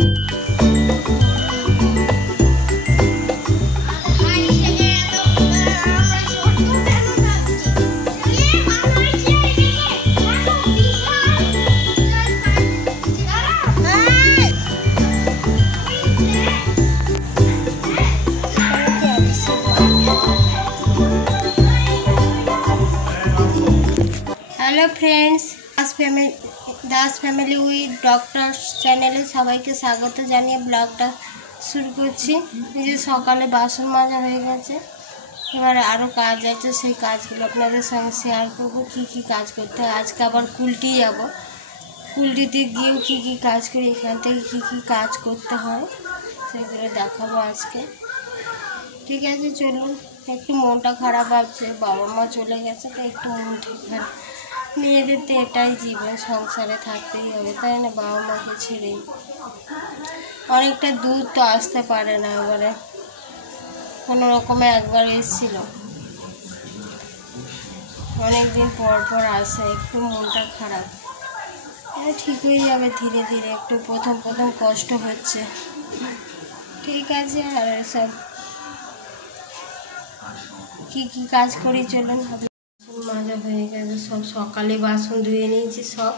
Hello friends, Das family with doctor चैनले सबाइके स्वागत जानिए ब्लगटा शुरू करছি। এই যে সকালে বাসন মাজা হয়ে গেছে, এবারে আরও কাজ আছে, সেই কাজগুলো আপনাদের সঙ্গে শেয়ার করব। কি কি কাজ করতে হয়, আজকে আবার কুলটি যাব, কুলটিতে গিয়েও কি কি কাজ করি, এখান থেকে কি কি কাজ করতে হয় সেগুলো দেখাবো আজকে। ঠিক আছে, চলুন। একটু মনটা খারাপ ভাবছে, বাবা মা চলে গেছে তো একটু মন ঠিক না। মেয়েদের তো এটাই জীবন, সংসারে থাকতেই হবে, তাই না? বাবা মাকে ছেড়ে অনেকটা দূর তো আসতে পারে না, এবারে কোনো রকমে একবার এসেছিল, অনেকদিন পর পর আসে, একটু মনটা খারাপ। ঠিক হয়ে যাবে ধীরে ধীরে, একটু প্রথম প্রথম কষ্ট হচ্ছে, ঠিক আছে। আর সব কি কি কাজ করি চলুন। মাজা হয়ে গেছে, সব সকালে বাসন ধুয়ে নিয়েছি, সব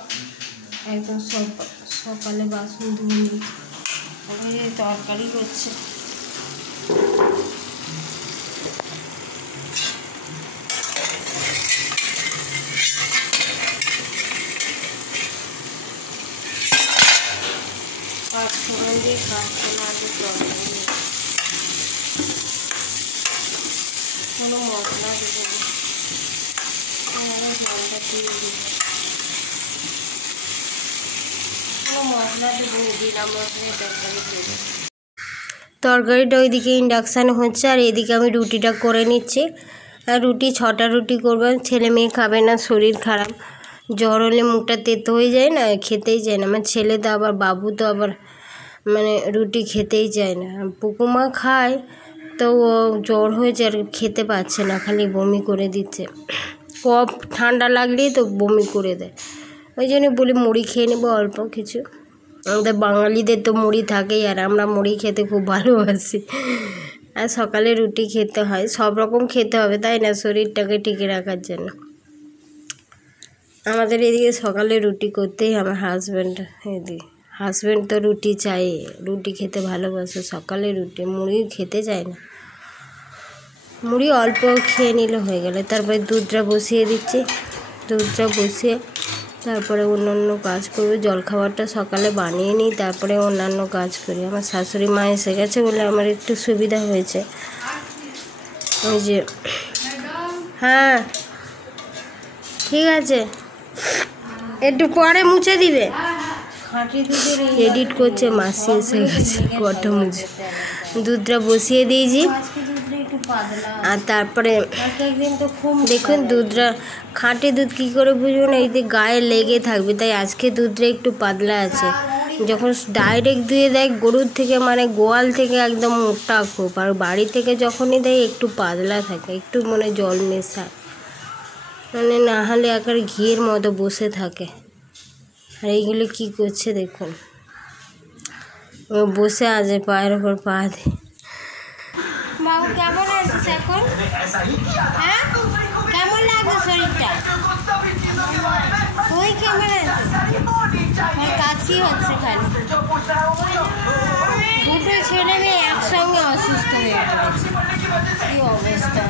একদম সব সকালে বাসন ধুয়ে নিয়েছি। তরকারি হচ্ছে, পাঁচফোড়ন দিয়ে কাঁচকলা আলু তরকারি, কোনো মশলা দেবো না, জলটা দিয়ে দিব, কোনো মশলা দেবো দিলাম, তরকারি দেবো। তরকারিটা ওইদিকে ইন্ডাকশান হচ্ছে, আর এদিকে আমি রুটিটা করে নিচ্ছি। আর রুটি 6টা রুটি করবো, ছেলে মেয়ে খাবে না, শরীর খারাপ, জ্বর হলে মুখটা তেতো হয়ে যায় না, খেতেই চায় না। আমার ছেলে তো আবার, বাবু তো আবার মানে রুটি খেতেই চায় না। পুকুমা খায় তো ও জ্বর হয়েছে আর খেতে পাচ্ছে না, খালি বমি করে দিচ্ছে, কফ ঠান্ডা লাগলেই তো বমি করে দেয়। ওই জন্য বলি মুড়ি খেয়ে নেবো অল্প কিছু, আমাদের বাঙালিদের তো মুড়ি থাকেই, আর আমরা মুড়ি খেতে খুব ভালোবাসি। আর সকালে রুটি খেতে হয়, সব রকম খেতে হবে, তাই না, শরীরটাকে টিকে রাখার জন্য। আমাদের এদিকে সকালে রুটি করতেই আমার হাজব্যান্ড তো রুটি চাই, রুটি খেতে ভালোবাসে, সকালে রুটি, মুড়ি খেতে চায় না। মুড়ি অল্প খেয়ে নিলে হয়ে গেলে, তারপরে দুধটা বসিয়ে দিচ্ছি, দুধটা বসিয়ে তারপরে অন্যান্য কাজ করবো। জলখাবারটা সকালে বানিয়ে নিই, তারপরে অন্যান্য কাজ করি। আমার শাশুড়ি মা এসে গেছে বলে আমার একটু সুবিধা হয়েছে। ওই যে হ্যাঁ ঠিক আছে, একটু পরে মুছে দিবে। এডিট করছে, মাসি এসে গেছে, কটা মুছে দুধটা বসিয়ে দিয়েছি। আর তারপরে দেখুন দুধটা, খাঁটি দুধ কী করে বুঝবো না, এই যে গায়ে লেগে থাকবে, তাই আজকে দুধটা একটু পাতলা আছে। যখন ডাইরেক্ট দিয়ে দেয় গরুর থেকে, মানে গোয়াল থেকে, একদম মোটা খুব, আর বাড়ি থেকে যখনই দেয় একটু পাতলা থাকে, একটু মানে জল মেশা, মানে না হলে আকার ঘিয়ের মতো বসে থাকে। আর এইগুলো কী করছে দেখুন, ও বসে আছে পায়ের ওপর পা দিয়ে। বাবু কেমন আছিস এখন? হ্যাঁ, কেমন লাগছে শরীরটা? তুই কেমন আছিস? কাশি হচ্ছে খালি, দুটো ছেলে মেয়ে একসঙ্গে অসুস্থ হয়ে পড়েছে, কি অবস্থা।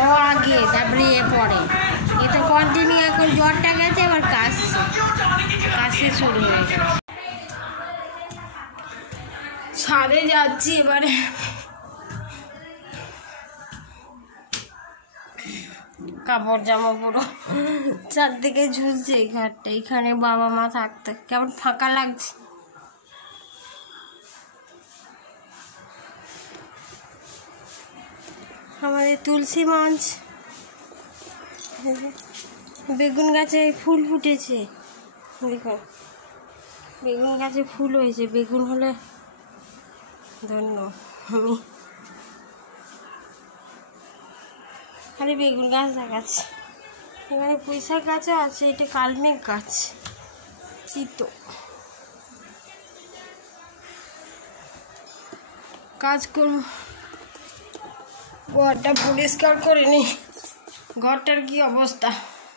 ও আগে, তারপরে এ পরে, এ তো কন্টিনিউ এখন জ্বরটা গেছে, আবার কাশি শুরু হয়ে গেছে। ছাদে যাচ্ছি এবারে, কাপড় জামা পুরো চারদিকে ঝুলছে। এই ঘরটা, এখানে বাবা মা থাকতে কেমন ফাঁকা লাগছে। আমাদের তুলসী মঞ্চ, বেগুন গাছে ফুল ফুটেছে, দেখুন বেগুন গাছে ফুল হয়েছে, বেগুন হলে ধন্য আমি, খালি বেগুন গাছ দেখাচ্ছি। এখানে পুঁইশাক গাছও আছে, এটা কালমেঘ গাছ, তো কাজকর্ম ঘরটা পরিষ্কার করে নি। ঘরটার কি অবস্থা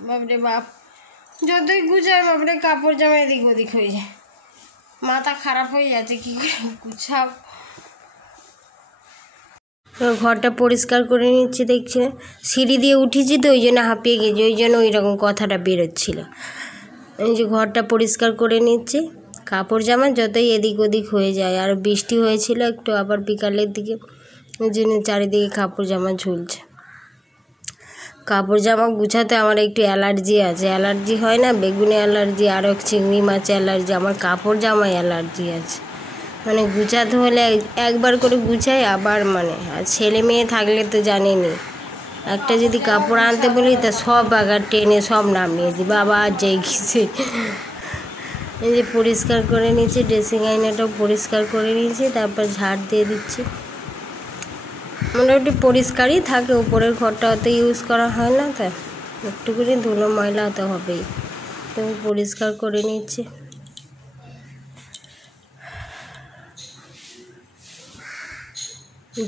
বাপরে বাপ, যতই গুছায় বাপরে কাপড় জামা এদিক ওদিক হয়ে যায়, মাথা খারাপ হয়ে যাচ্ছে কি করে গুছাও। ঘরটা পরিষ্কার করে নিচ্ছি, দেখছি সিঁড়ি দিয়ে উঠেছি তো ওই জন্য হাঁপিয়ে গেছি, ওই জন্য ওই রকম কথাটা বেরোচ্ছিল। এই যে ঘরটা পরিষ্কার করে নিচ্ছি, কাপড় জামা যতই এদিক ওদিক হয়ে যায়, আর বৃষ্টি হয়েছিল একটু আবার বিকালের দিকে, ওই জন্য চারিদিকে কাপড় জামা ঝুলছে। কাপড় জামা গুছাতে আমার একটু অ্যালার্জি আছে, অ্যালার্জি হয় না, বেগুনে অ্যালার্জি, আরও চিংড়ি মাছে অ্যালার্জি, আমার কাপড় জামায় অ্যালার্জি আছে। মানে গুছাতে হলে একবার করে গুছাই আবার আর ছেলে মেয়ে থাকলে তো জানেনি, একটা যদি কাপড় আনতে বলি তা সব আগার টেনে সব নামিয়ে দিই, বাবা আর যাই ঘিসে। এই যে পরিষ্কার করে নিচ্ছি, ড্রেসিং আয়নাটাও পরিষ্কার করে নিয়েছি, তারপর ঝাড় দিয়ে দিচ্ছি। মোটামুটি পরিষ্কারই থাকে, উপরের ঘরটা অত ইউজ করা হয় না, তা একটুখানি ধুলো ময়লা তো হবেই, তো পরিষ্কার করে নিচ্ছি।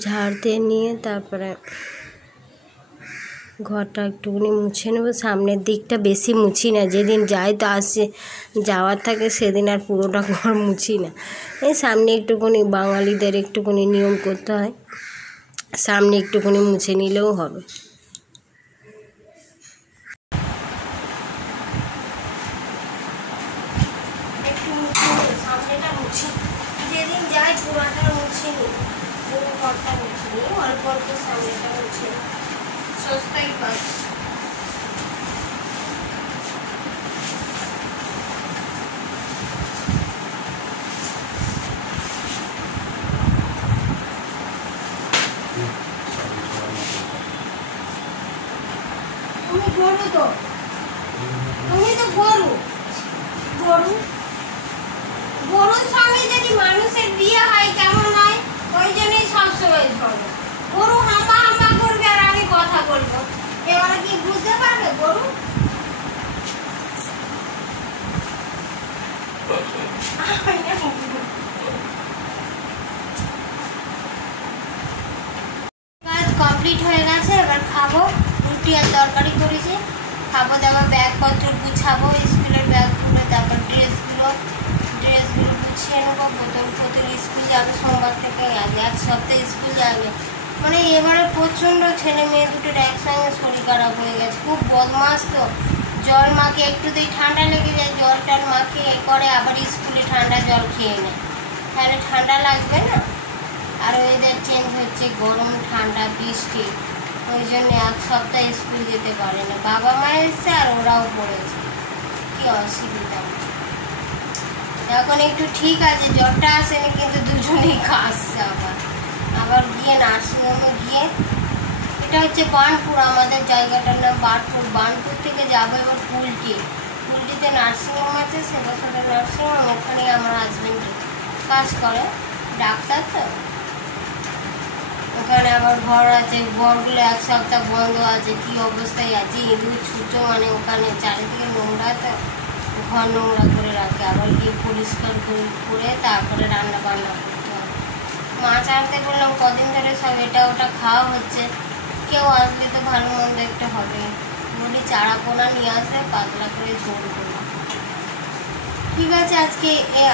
ঝাড় দিয়ে নিয়ে তারপরে ঘরটা একটুখানি মুছে নেব। সামনের দিকটা বেশি মুছি না, যেদিন যাই তো আসে যাওয়ার থাকে সেদিন আর পুরোটা ঘর মুছি না। এই সামনে একটুখানি বাঙালিদের একটুখানি নিয়ম করতে হয়, সামনে একটুখানি মুছে নিলেও হবে। একটু সামনেটা মুছি, যেদিন যাই পুরোটা মুছে নিই, পুরো ঘরটা মুছে নিই, অল্প অল্প সামনেটা মুছে নিই, সস্তাই পাচ্ছি। তুমি গরু তো, তুমি তো গরু, গরু গরুর সঙ্গে যদি মানুষের বিয়ে হয় কেমন নয়, ওই জন্যই সবসময় ঝগড়া। গরু হাম্বা হাম্বা করবে আর আমি কথা বলবো, এবার কি বুঝতে পারবে গরু? কাজ কমপ্লিট হয়ে গেছে, এবার খাবো। রুটি আর তরকারি করেছি, খাবো, তারপর ব্যাগপত্র গুছাবো, স্কুলের ব্যাগগুলো, তারপর ড্রেসগুলো গুছিয়ে নেবো। প্রথম স্কুল যাবে সোমবার থেকে, এক সপ্তাহে স্কুল যাবে। এবারে প্রচণ্ড ছেলে মেয়ে দুটোর একসঙ্গে শরীর খারাপ হয়ে গেছে, খুব বদমাস তো। জল মাকে একটুতেই ঠান্ডা লেগে যায়, জল টল মাকে করে আবার স্কুলে ঠান্ডা জল খেয়ে নেয়, তাহলে ঠান্ডা লাগবে না। আর ওয়েদার চেঞ্জ হচ্ছে, গরম ঠান্ডা বৃষ্টি, ওই জন্য এক সপ্তাহ স্কুল যেতে পারে না। বাবা মা এসছে আর ওরাও পড়েছে, কি অসুবিধা। এখন একটু ঠিক আছে, জ্বরটা আসেনি কিন্তু দুজনেই কাশছে। আবার গিয়ে নার্সিংহোমে গিয়ে, এটা হচ্ছে বার্নপুর, আমাদের জায়গাটার নাম বার্নপুর। বার্নপুর থেকে যাবো এবার কুলটিতে নার্সিংহোম আছে, সেবাসদা নার্সিংহোম, ওখানে আমার হাজব্যান্ড কাজ করে, ডাক্তার তো। ওখানে আবার ঘর আছে, ঘরগুলো এক সপ্তাহ বন্ধ আছে, কি অবস্থায় আছে, ইঁদুর ছুটো, ওখানে চারিদিকে নোংরা, তো ঘর নোংরা করে রাখে, আবার গিয়ে পরিষ্কার করে তারপরে রান্না বান্না করতে হবে। মাছ আনতে বললাম, কদিন ধরে সব এটা ওটা খাওয়া হচ্ছে, কেউ আসলে তো ভালো মন্দ একটা হবে, বলি চারা পোনা নিয়ে আসলে পাতলা করে ঝোল করলাম। ঠিক আছে,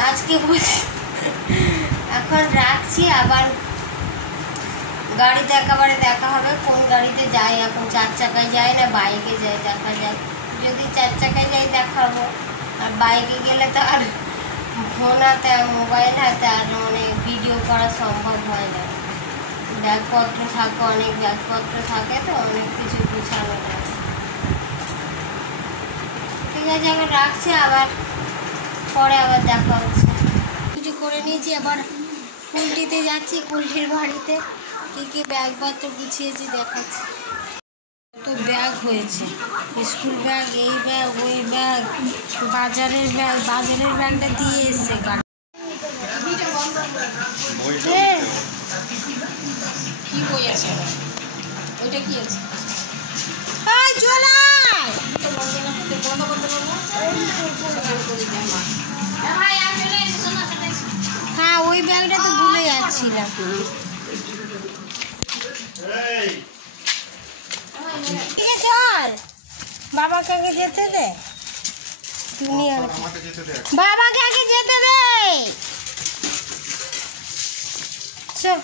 আজকে বলছি, এখন রাখছি। আবার গাড়িতে একেবারে দেখা হবে, কোন গাড়িতে যাই, এখন 4 চাকায় যাই না বাইকে যাই, দেখা যাক। যদি 4 চাকায় যাই দেখাবো, আর বাইকে গেলে তো আর ফোন হাতে আর মোবাইল হাতে আর ভিডিও করা সম্ভব হয় না। ব্যাগপত্র থাকে, অনেক ব্যাগপত্র থাকে, তো অনেক কিছু গুছানো যায়। ঠিক আছে, এখন রাখছি, আবার পরে আবার দেখা হচ্ছে। কিছু করে নিয়েছি, আবার কুলটিতে যাচ্ছি, কুলটির বাড়িতে কি ব্যাগপত্র গুছিয়েছি দেখাচ্ছি। কত ব্যাগ হয়েছে, স্কুল ব্যাগ, এই ব্যাগ, ওই ব্যাগ, বাজারের ব্যাগটা দিয়ে এসছে। কি বই আছে ওইটা, কি আছে? চল বন্ধ করতে পারবো। ওইটা তো ভুলে যাচ্ছিলাম। চল বাবাকে আগে যেতে দে, বাবাকে আগে যেতে দে। চল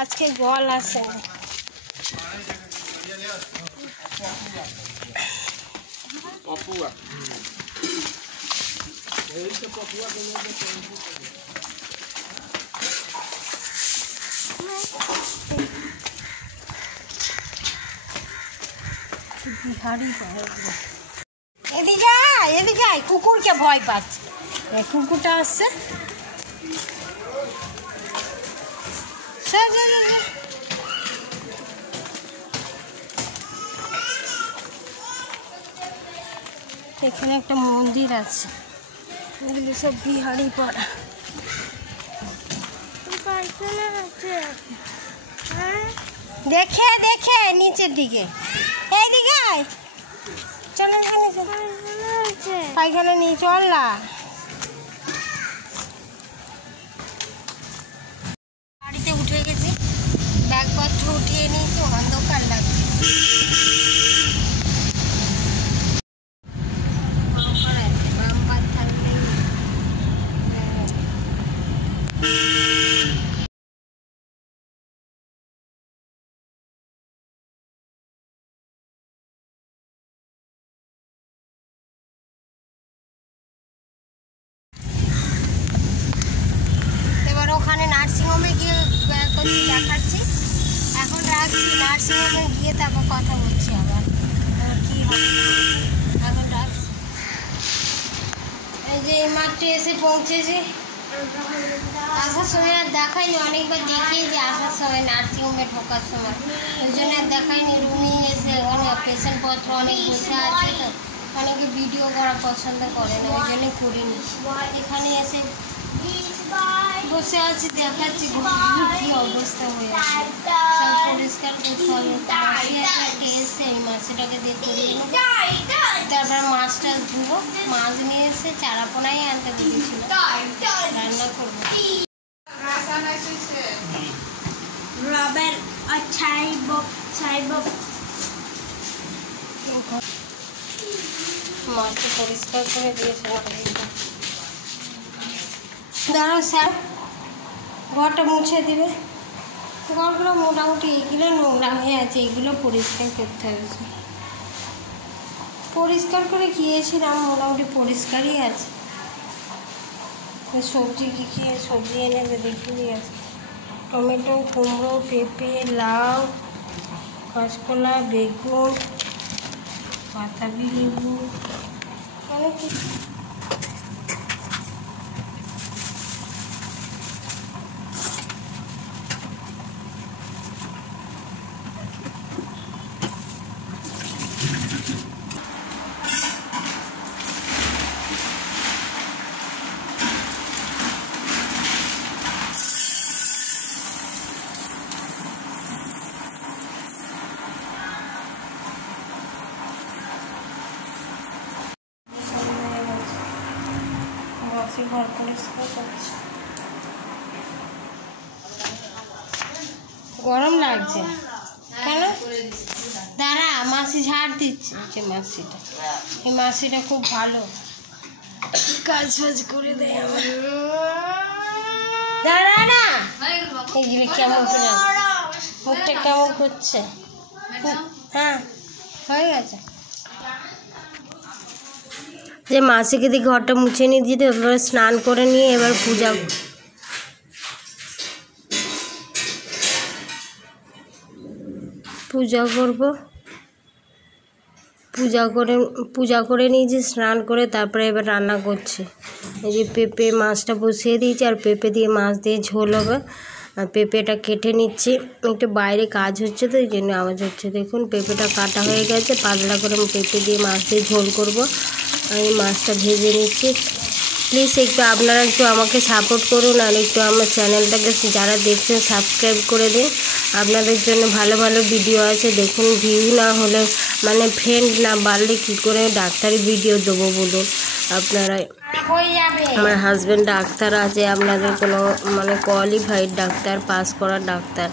আজকে গল আসে না। এদিকে আয়, কুকুরকে ভয় পাচ্ছে। কুকুরটা আসছে, এখানে একটা মন্দির আছে, এগুলো সব বিহারি পাড়া। দেখে দেখে নিচের দিকে, এইদিকে চল, পায়খানা নিয়ে চল না। গাড়িতে উঠে গেছি, ব্যাগপত্র উঠিয়ে নিয়েছি, অন্ধকার লাগছে। ওখানে নার্সিংহোমে গিয়ে দেখাচ্ছি, এখন রাখছি। নার্সিংহোমে গিয়ে তারপর কথা বলছি আবার কি হবে। এখন রাখছি। এই যে এইমাত্র এসে পৌঁছেছি, আসার সময় আর দেখাইনি, অনেকবার দেখিয়েছি আসার সময় নার্সিংহোমে ঢোকার সময়, ওই জন্য আর দেখাইনি। রুমে এসে অনেক পেশেন্টপত্র অনেক বসে আছে, তো অনেকে ভিডিও করা পছন্দ করে না, ওই জন্যই করিনি। এখানে এসে বসে আছি, দেখাচ্ছি কি অবস্থা হয়ে আছে, সব পরিষ্কার করতে হবে। মাসি একটা এসে এই মাছটাকে দিয়ে করিয়ে নেবো, তারপর মাছটা ধুবো। মাছ নিয়ে এসে চারাপোনাই আনতে বলেছিল, রান্না করবো। মাছটা পরিষ্কার করে দিয়েছে। দাঁড়াও স্যার, ঘরটা মুছে দিবে। ঘরগুলো মোটামুটি এইগুলো নোংরা হয়ে আছে, এইগুলো পরিষ্কার করতে হবে। পরিষ্কার করে গিয়েছিলাম, মোটামুটি পরিষ্কারই আছে। সবজি কী কী সবজি এনেছে দেখিয়ে আছে, টমেটো, কুমড়ো, পেঁপে, লাউ, কাঁচকলা, বেগুন, বাতাবি লেবু, অনেক কিছু। ঘর পরিষ্কার করছি। গরম লাগছে কেন? দাঁড়া, মাসি ঝাড় দিচ্ছে। যে মাসিটা, এই মাসিটা খুব ভালো, কাজ ফাজ করে দেয় আমার। দাঁড়া না, এগুলো কেমন করে মুখটা কেমন করছে। হ্যাঁ হয়ে গেছে। যে মাসিকে দিয়ে ঘরটা মুছে নিয়ে দিতে, এবার স্নান করে নিয়ে এবার পূজা করে নিয়েছি স্নান করে, তারপরে এবার রান্না করছে। এই যে পেঁপে মাছটা বসিয়ে দিয়েছি, আর পেঁপে দিয়ে মাছ দিয়ে ঝোল হবে। আর পেঁপেটা কেটে নিচ্ছি, একটু বাইরে কাজ হচ্ছে তো এই জন্য আওয়াজ হচ্ছে। দেখুন পেঁপেটা কাটা হয়ে গেছে, পাতলা করে পেঁপে দিয়ে মাছ দিয়ে ঝোল করব। আমি মাছটা ভেজে নিচ্ছি, প্লিজ একটু আপনারা একটু আমাকে সাপোর্ট করুন, আর একটু আমার চ্যানেলটাকে যারা দেখছেন সাবস্ক্রাইব করে দিন। আপনাদের জন্য ভালো ভালো ভিডিও আছে। দেখুন, ভিউ না হলে মানে ফ্রেন্ড না বাড়লে কী করে ডাক্তারি ভিডিও দেবো বলুন আপনারা। আমার হাজব্যান্ড ডাক্তার আছে, আপনাদের কোনো মানে কোয়ালিফাইড ডাক্তার, পাস করা ডাক্তার,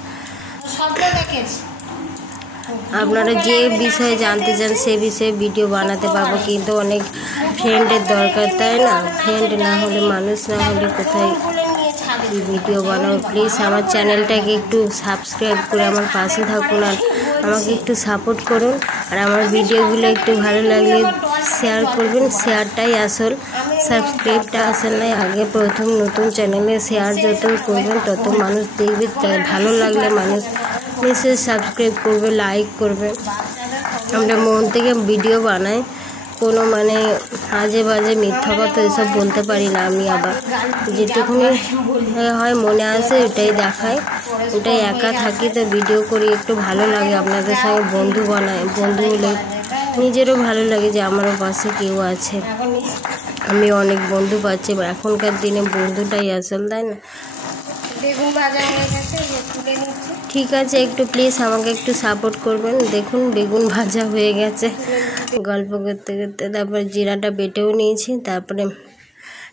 আপনারা যে বিষয়ে জানতে চান সে বিষয়ে ভিডিও বানাতে পারবো। কিন্তু অনেক ফ্রেন্ডের দরকার, তাই না? ফ্রেন্ড না হলে, মানুষ না হলে কোথায় ভিডিও বানাবো। প্লিজ আমার চ্যানেলটাকে একটু সাবস্ক্রাইব করে আমার পাশে থাকুন, আর আমাকে একটু সাপোর্ট করুন। আর আমার ভিডিওগুলো একটু ভালো লাগলে শেয়ার করবেন। শেয়ারটাই আসল, সাবস্ক্রাইবটা আসল নয়। আগে প্রথম নতুন চ্যানেলে শেয়ার যত করবেন তত মানুষ দেখবে, তাই ভালো লাগলে মানুষ নিশ্চয়ই সাবস্ক্রাইব করবে, লাইক করবে। আমরা মন থেকে ভিডিও বানাই, কোনো মানে আজে বাজে মিথ্যা কথা এসব বলতে পারি না। আমি আবার যেটুকুনি হয় মনে আসে ওটাই দেখাই, ওটাই একা থাকি তো ভিডিও করি, একটু ভালো লাগে। আপনাদের সঙ্গে বন্ধু বানাই, বন্ধু হলে নিজেরও ভালো লাগে যে আমারও পাশে কেউ আছে। আমি অনেক বন্ধু পাচ্ছি, এখনকার দিনে বন্ধুটাই আসল, তাই না? বেগুন ভাজা হয়ে গেছে, তুলে নিচ্ছি। ঠিক আছে, একটু প্লিজ আমাকে একটু সাপোর্ট করবেন। দেখুন বেগুন ভাজা হয়ে গেছে গল্প করতে করতে। তারপরে জিরাটা বেটেও নিয়েছি, তারপরে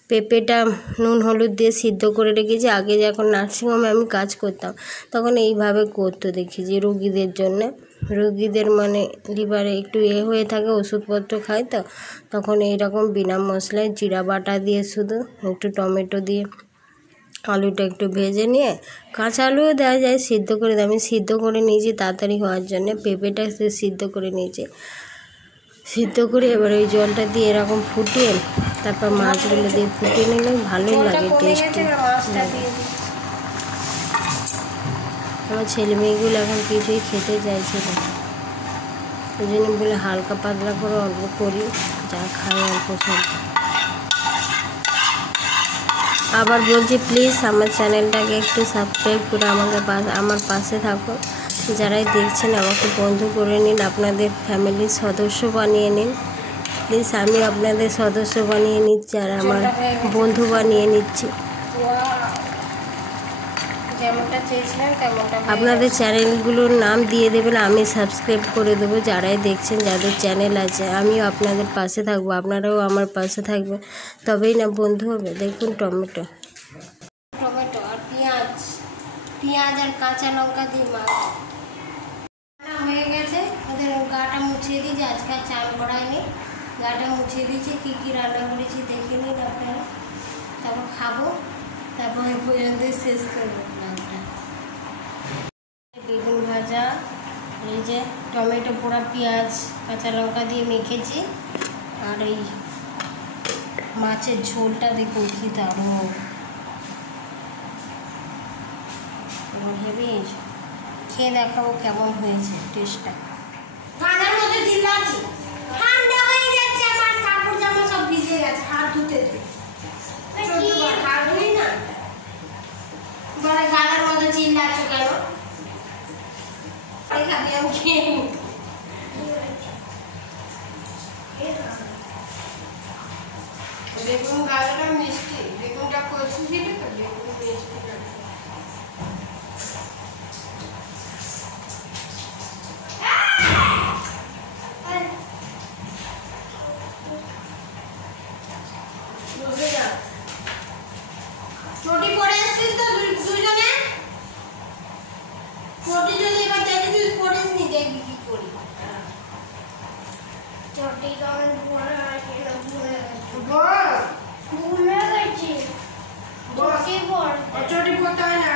পেঁপেটা নুন হলুদ দিয়ে সিদ্ধ করে রেখেছি। আগে যখন নার্সিংহোমে আমি কাজ করতাম তখন এইভাবে করতো দেখেছি রোগীদের জন্য। রোগীদের মানে লিভারে একটু হয়ে থাকে, ওষুধপত্র খায়, তো তখন এইরকম বিনা মশলায় জিরা বাটা দিয়ে শুধু একটু টমেটো দিয়ে আলুটা একটু ভেজে নিয়ে, কাঁচা আলুও দেওয়া যায়, সিদ্ধ করে দেয়। আমি সিদ্ধ করে নিয়েছি তাড়াতাড়ি হওয়ার জন্য। পেঁপেটা সিদ্ধ করে নিয়েছি, সিদ্ধ করে এবার ওই জলটা দিয়ে এরকম ফুটিয়ে তারপর মাছগুলো দিয়ে ফুটিয়ে নিলে ভালোই লাগে, টেস্টি। আমার ছেলে মেয়েগুলো এখন কিছুই খেতে চাইছে না, ওই জন্য বলে হালকা পাতলা করে অল্প করি, যা খাই অল্প স্বল্প। আবার বলছি প্লিজ আমার চ্যানেলটাকে একটু সাবস্ক্রাইব করে আমার পাশে থাকো। যারাই দেখছেন আমাকে বন্ধু করে নিন, আপনাদের ফ্যামিলির সদস্য বানিয়ে নিন প্লিজ। আমি আপনাদের সদস্য বানিয়ে নিচ্ছি আর আমার বন্ধু বানিয়ে নিচ্ছি। আপনাদের চ্যানেলগুলোর নাম দিয়ে দেবেন, আমি সাবস্ক্রাইব করে দেবো। যারাই দেখছেন, যাদের চ্যানেল আছে, আমিও আপনাদের পাশে থাকবো, আপনারাও আমার পাশে থাকবেন, তবেই না বন্ধু হবে। দেখুন টমেটো আর পেঁয়াজ আর কাঁচা লঙ্কা দিয়ে মাছ হয়ে গেছে। ওদের গাটা মুছিয়ে দিয়েছি, আজকে আর চাল করাইনি, গাটা মুছিয়ে দিয়েছি। কী কী রান্না করেছি দেখে নিন আপনারা, তারপর খাবো, তারপর ওই পর্যন্ত শেষ করবো ব্লগটা। বেগুন ভাজা, এই যে টমেটো পোড়া, পেঁয়াজ কাঁচা লঙ্কা দিয়ে মেখেছি, আর এই মাছের ঝোলটা দেখুন কি দারুণ, হেভি। খেয়ে দেখাবো কেমন হয়েছে টেস্টটা। ঠান্ডার মধ্যে দিলাছি, ঠান্ডা হয়ে যাচ্ছে, আমার কাপড় জামা সব ভিজে গেছে, হাত ধুতে হাত ধুই না, মানে গালার মধ্যে চিল্লাচ্ছ কেন? খাবি আমি খেয়ে বেগুন গালাটা মিষ্টি, বেগুনটা কচি ছিল তো, বেগুন মিষ্টি। চটি পরে আসছিস তো দুইজনে, চটি যদি এবার দেখেছিস পরিস নি, দেখবি কি করি। চটি তো আমি ভুলে গেছি, চটি পরতে হয় না,